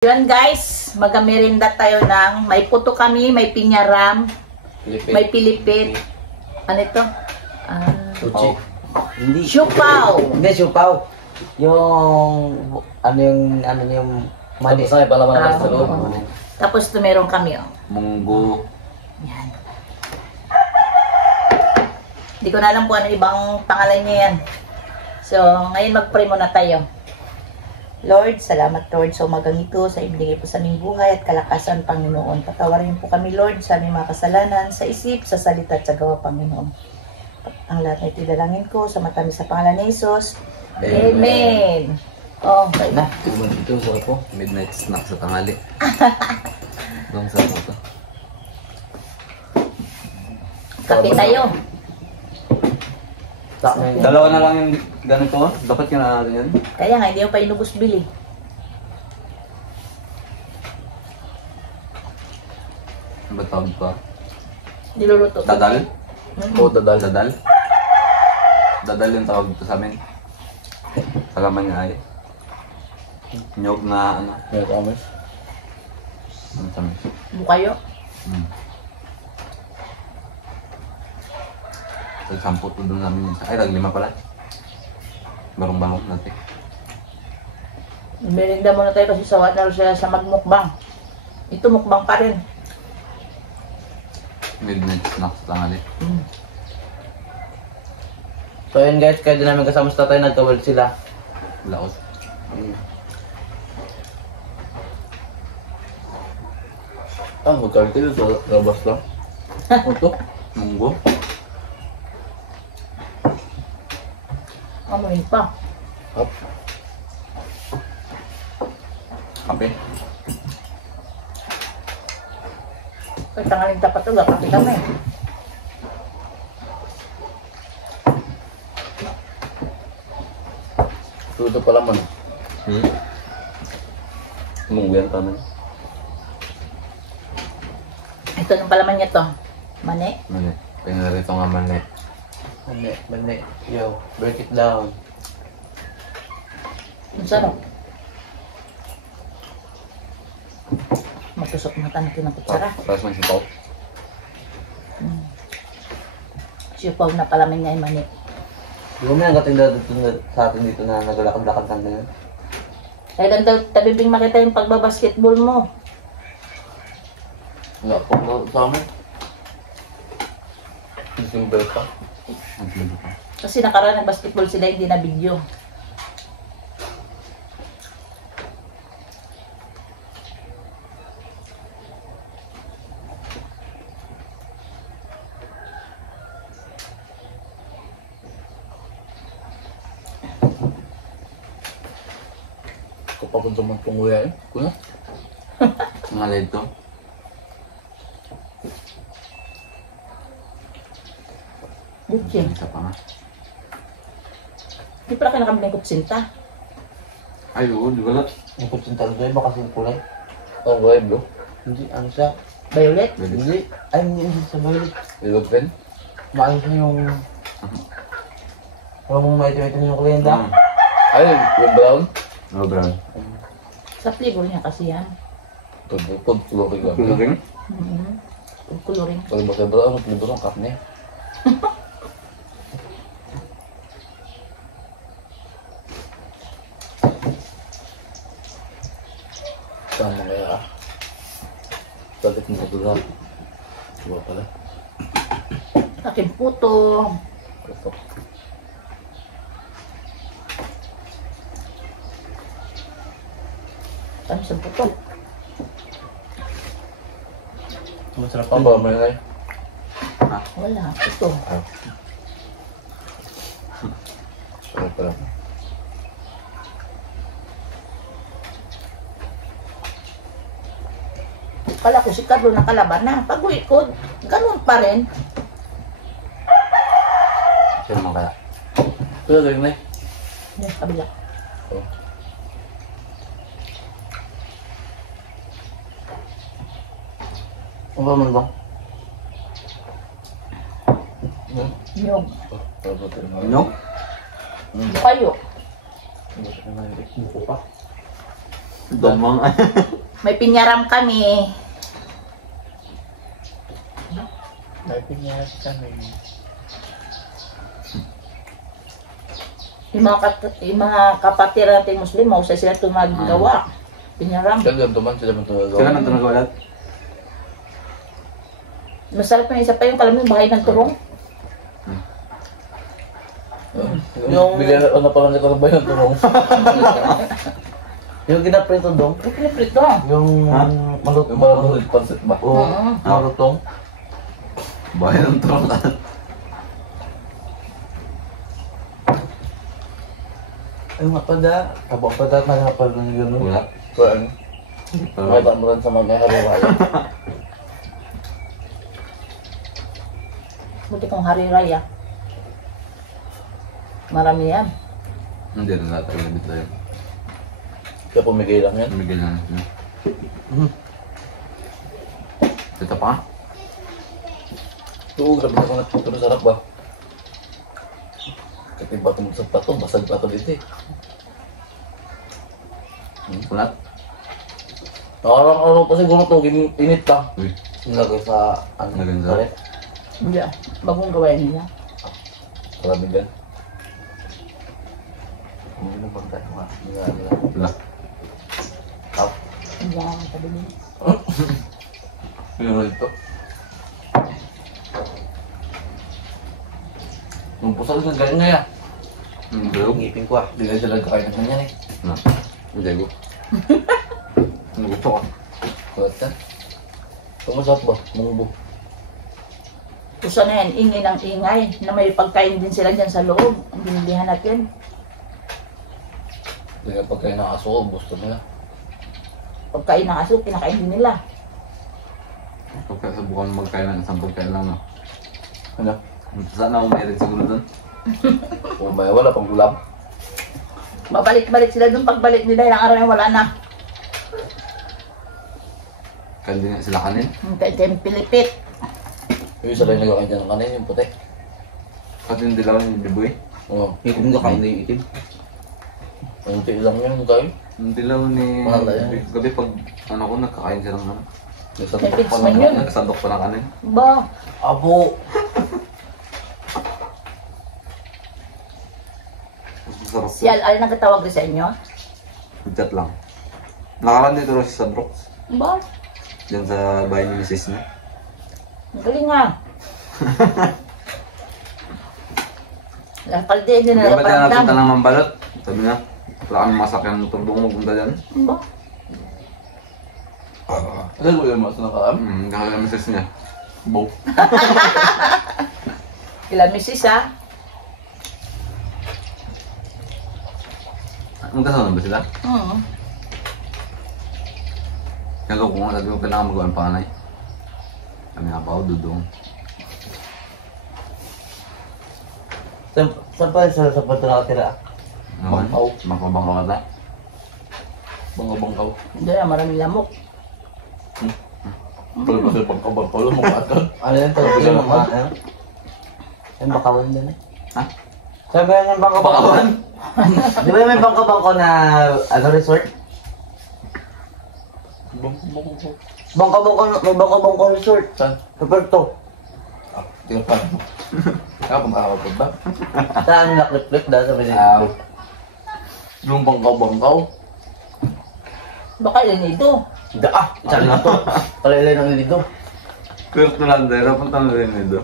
Yun guys, mag-merinda tayo ng may puto kami, may pinyaram, may pilipit. Ano ito? Uchi. Hindi. Siupaw. Hindi, siupaw. Yung, ano yung mani. Tapos ay palaman na sa loob. Tapos ito meron kami. Oh. Munggo. Yan. Hindi ko na alam kung ano ibang pangalan niya yan. So, ngayon mag-pray muna tayo. Lord, salamat Lord sa umagang ito, sa ibigay po sa aming buhay at kalakasan, Panginoon. Patawarin po kami Lord sa aming mga kasalanan, sa isip, sa salita at sa gawa, Panginoon. Ang lahat na ito dalangin ko sa matamis sa pangalan ni Jesus. Amen. Oh, Ay na, ito sa ako. Midnight snack sa tanghali. Dong sa ako to. kape tayo. Dalawa na lang yung ganito. Dapat ka na natin yan. Kaya nga, hindi mo pa inubos bili. Ano ba tawag pa? Niluluto. Dadal? Oo, dadal. Dadal? Dadal yung tawag ko sa amin. Kalaman niya ay nyog na ano. Yung amis. Ano sa amin? Bukayo. Sampo to doon namin. Ay, taglima pala. Barong-barong natin. Merinda muna tayo kasi sawa na siya sa magmukbang. Ito mukbang pa rin. Midnight snack sa tanghali. So yun guys, kaya din namin kasama sa tatay, nagkawal sila. Laos. Magkawal kayo sa labas lang. Ito? Munggo. Amoy pa. Hop. Kape. Kaya tangaling tapat ito, kape kami. Ito pala man. Munggo yan tanan. Ito ng palaman niya to. Mani. Mani. Pinarito nga mani. Mani. Yo, break it down. Ang sarap. Magtusok mata natin ng kutsara. Tapos may sipaw. Siupaw na palaman niya yung mani. Di ba may nagating dito sa atin dito na nagalakad-lakad lang ngayon? Kaya lang daw tabibing makita yung pagbabasketball mo. Wala po sa amin. December pa. Kasi nakaraan ng basketball sila, hindi na video. Kapag naman pong uya eh. Kuna? Mga lead to. Butching. Isa pa nga. Hindi pala kayo nakabili ng kutsinta. Ay, oo, di ba lang? Yung kutsintan doon, baka yung kulay. Oh, kulay blue? Hindi, ano siya? Violet. Hindi. Ay, hindi sa violet. Ilog pen? Maano siya yung... Huwag mong maitim-itim yung kulay yun. Ay, yung brown? Oo, brown. Sa flavor niya kasi yan. Pag coloring lang. Coloring? Coloring. Pag basta brown, ang flavor ng karne. Saan mo kaya ah? Bakit mo ito Diba pala? Aking puto. Ito. Ano sa puto? Masarap pa ba? May nai? Wala. Puto. Sarap pala. Kala ko si Carlo nakalaban na. Pag-uwi ko, ganun pa rin. Sino naman kaya? Ito lang nai? Yan, kabila. Oh. Ano ba man ba? Nyog. Ano? Kayo. Buko pa. Damang. May pinyaram kami. May pinyat kami. Yung mga kapatid natin Muslim, mausay sila ito maggawa. Pinyaram. Kaya ganito man sila man ito Sila nang tunagawa lahat. Masarap na isa pa yung kalam yung bahay ng turong. Yung bigay ano pa man ito ba yung turong? Yung ginaprito dong? Yung piniprito. Yung malutong. Yung malutong pancit ba? Oo. Malutong. Bahay ng turong lahat. Ay nga pada. Kabang pada na nga pala ng gano'n. Wala. Kuan. Makita mo rin sa mga hari-hari. Buti kong hari raya. Marami yan. Hindi na lahat ang labit tayo. Kaya pumigay lang yan. Tumigil na sila. Ito pa? Oo, grabe na kung ito sarap ba? Katiba ito sa plato, basag plato dito eh. Kulat? Araw-araw pa siguro ito, init lang. Uy. Nilagay sa ano, Nilagay sa- kare. Hindi ah. Bagong gawain nila. Marami dyan. Hindi na pagkain mo. Wala. Tap. Hindi ako matabili. Ano ito? Nung pusal ng ganyan nga Hindi. Yung ngipin ko Hindi na sila kakain ng ganyan eh. Na. Hindi ko. Ano gusto ka? Kulat yan. Tumasap ba? Mungbo. Kusa na yan, ingay ng ingay. Na may pagkain din sila dyan sa loob. Ang binilihan natin. Hindi ka pagkain ng aso, gusto nila. Pagkain ng aso, kinakain din nila. Pagkasubukan magkain ng isang pagkain lang. No? Ano? Sana umirit siguro doon. O may wala pang ulam. Babalik-balik sila dun. Pagbalik nila, ilang araw yung wala na. Kaya din sila kanin. Kaya pilipit. Yung isa lang nagkakain dyan ng kanin, yung puti. Pati yung dilaw yung biboy. Oo, itim na kain na yung itim. Ang itim lang yun, kain. Yung dilaw ni... Mahal yan. Gabi pag ano ko nagkakain siya ng ano. May fix man yun. Nagkasandok pa ng kanin. Ba, Abo! Mas masarap si Al nagkatawag rin sa inyo? Chat lang. Nakalan dito rin si Sandrox. Ba, Diyan sa bahay ni Mrs. niya. ang galing nga. Paldi, hindi na Hindi ba dyan napunta nalaparamdam. ng Mambalot? Sabi niya, wala kami masakyan ng turbong magpunta dyan. Ba, Ano ko yung mas nakaam? Nakalan ng Mrs. niya. Bo. ilang misis ha? Magkasama ba sila? Hmm. Kaya ko nga, sabi ko kailangan magawa ng panganay. Kami nga pa ako, dudong. Saan pa sa punto nakatira? Bangkaw. Bangkaw ka ta. Bangkaw. Hindi na, maraming lamok. Pala ba sa bangkaw lang mga atal? Ano yan? Talaga yung mga ano? Yung bakawan din eh. Ha? Sabi yan yung bangka-bangko. Di ba yung may bangka-bangko na ano resort? Bangkaw. Bangka-bangko, may bangka-bangko resort. Saan? Sa Puerto. Tingnan pa. Kaya pang-akapag ba? Saan naklip-lip dahil sa Ah. Pinilipo? Yung bangkaw. Baka ilan ito. Saan na to? Palailay ng liligo. Pero tulandero, punta na rin nito.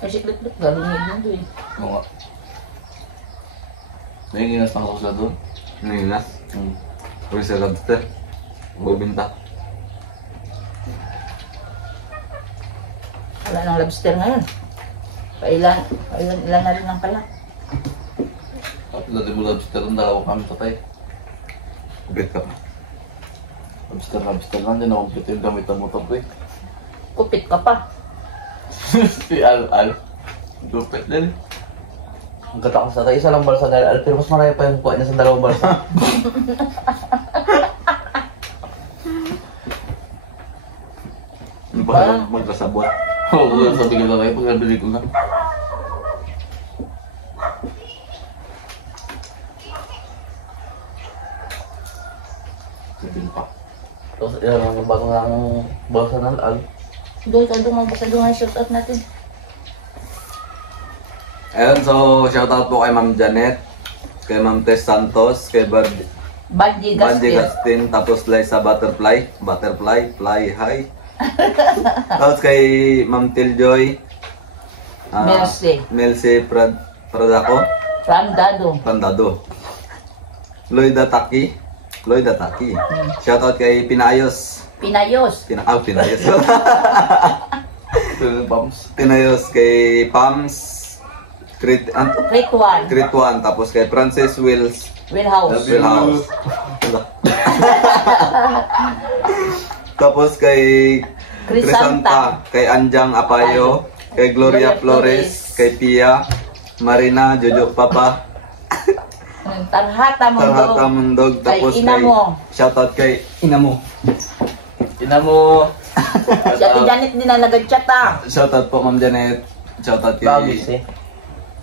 Ay, siklit-lit, galing yun doon eh. Oo nga. May ginas ng sila doon. Nanginas. Uy, sa lobster. Bubinta. Wala nang lobster ngayon. Ilan na rin ang pala. At dati mo lobster ang dalawa kami patay. Kubit ka pa. Lobster lang din ako kompleto yung gamit ng motor ko eh. Kupit ka pa. Si Al. Lupit din. Ang katakas na tayo, isa lang balsa dahil pero mas marami pa yung kuha niya sa dalawang balsa. Ano pa magkasabot? Oo, yan sabi ko na kayo pag nabili ko na. Tapos yan ang bago ng basa ng al. Doon ka dumabasa doon ang shoutout natin. Ayun, so shoutout po kay Ma'am Janet, kay Ma'am Tess Santos, kay Banji Banji Gaspar. Gastin, tapos Liza Butterfly, fly high. Tapos kay Ma'am Tiljoy, Melcy Pradako, Prandado, Lloyda Taki. Shoutout kay Pinayos. Pinayos. Pinayos. Pams. Pinayos kay Pams. Crit 1. Tapos kay Francis Wilhouse. Tapos kay Crisanta. kay Anjang Apayo, kay Gloria Flores, kay Pia, Marina, Jojo Papa, Tarhata Mundog, tapos kay ina mo. shoutout kay ina mo. Si Ate Janet din na nag-chat Shoutout po Ma'am Janet. Shoutout kay Busy.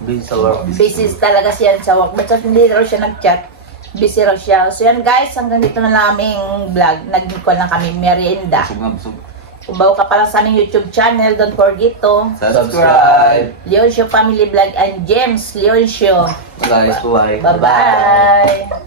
Busy sa work. Busy talaga siya sa work. But hindi raw siya nag-chat. Busy raw siya. So yan guys, hanggang dito na naming vlog. Nag-equal lang kami merienda. Busog. Kung bago ka pa lang sa aming YouTube channel, don't forget to Subscribe. Leoncio Family Vlog and James Leoncio. Bye. Bye-bye!